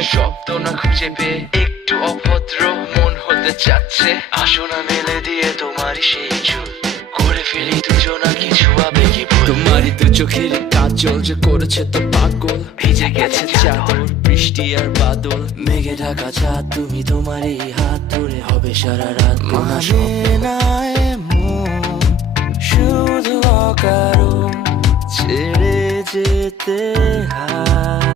বাথরুমে শব্দ না খুঁজে পেয়ে একটু অভদ্র মন হতে চাচ্ছে। আসো না মেলে দিয়ে তোমারই সেই চুল, করে ফেলি দুজনা কিছু আবেগী ভুল। তোমারই দু চোখের কাজল যে করেছে তো পাগল, ভিজে গেছে চাদর বৃষ্টি আর বাদল। মেঘে ঢাকা চাঁদ তুমি তোমারই হাত ধরে হবে সারা রাত। মানে না এমন শুধু অকারণ ছেড়ে যেতে হয়।